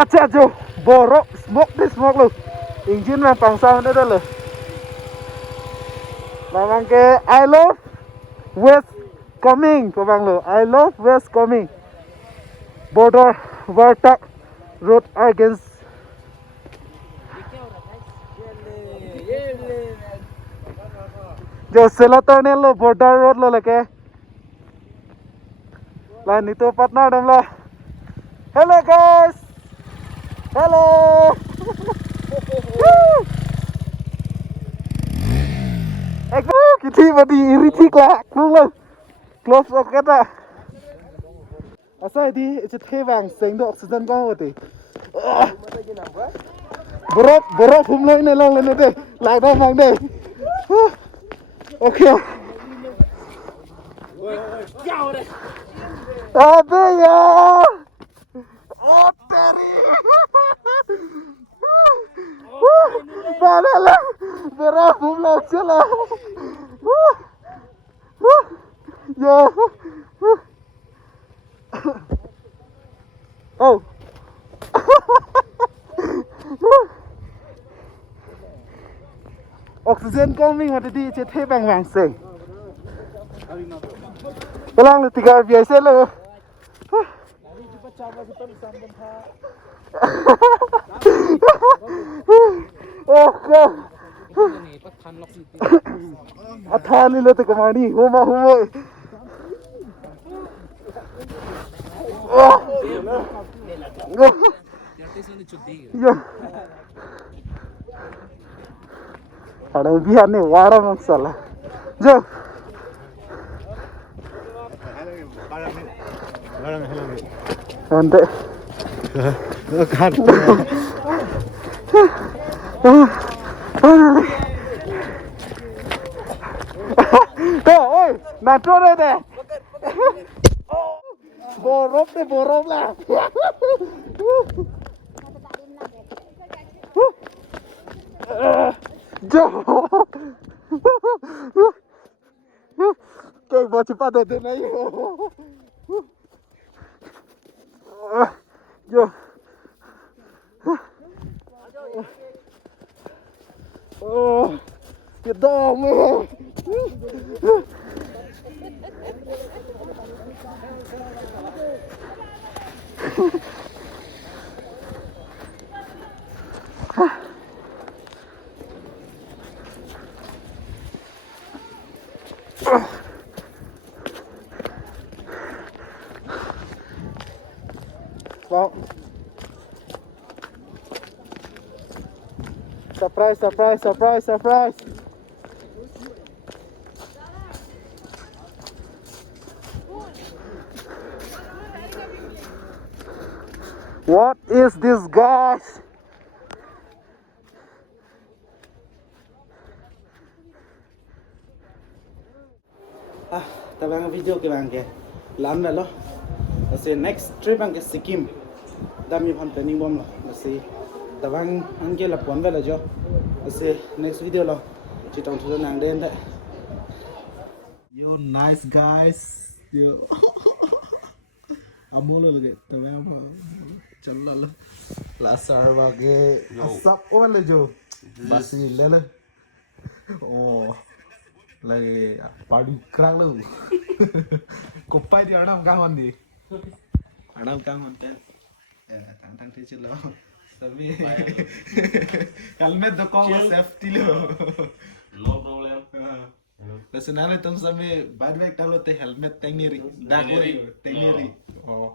अच्छा जो borok smoke lu engine mah pangsa ada lu memang ke I love west coming bang lu I love west coming border Wartak road against जो सेलातोने लो border road lo leke lah nito partner dam lo hello guys hello Kiti badi iri thik la klung lo close ok kata asa di che thewang seng do oxygen ko hote borok hum loi ne long le de lai da mang de okay अबे यार ओ तेरी पागल मेरा घूम लग चला यो ओ oxygen कमी होती थी चे bang bang sing Kelang lu 3 biasa lu. Oh, athan lu te kamani huma. Yo. Ada biar nih warang masalah. Jo. Ante. Kan. Tuh, oi, nato deh. Borok lah. Jo. Kayak mau cepat deh nih. Yo. Oh, cái đau mày. Well, surprise. What is this, guys? Tawang video ke bang ke lam na lo ase next trip ang ke Sikkim dami phan training bom lo ase Tawang ang ke la pon vela jo ase next video lo chitong thu nang den da yo nice guys yo amolo lage Tawang challa lo la sarwa ke sap ole jo basi le le oh lagi party kerang lu kopai di anam kawan di anam kawan ten tang thế chứ lo सभी helmet तो कौन safety लो no problem वैसे नाले तुम सभी bag डालो ते helmet टेंगनेरी डाको टेंगनेरी ओ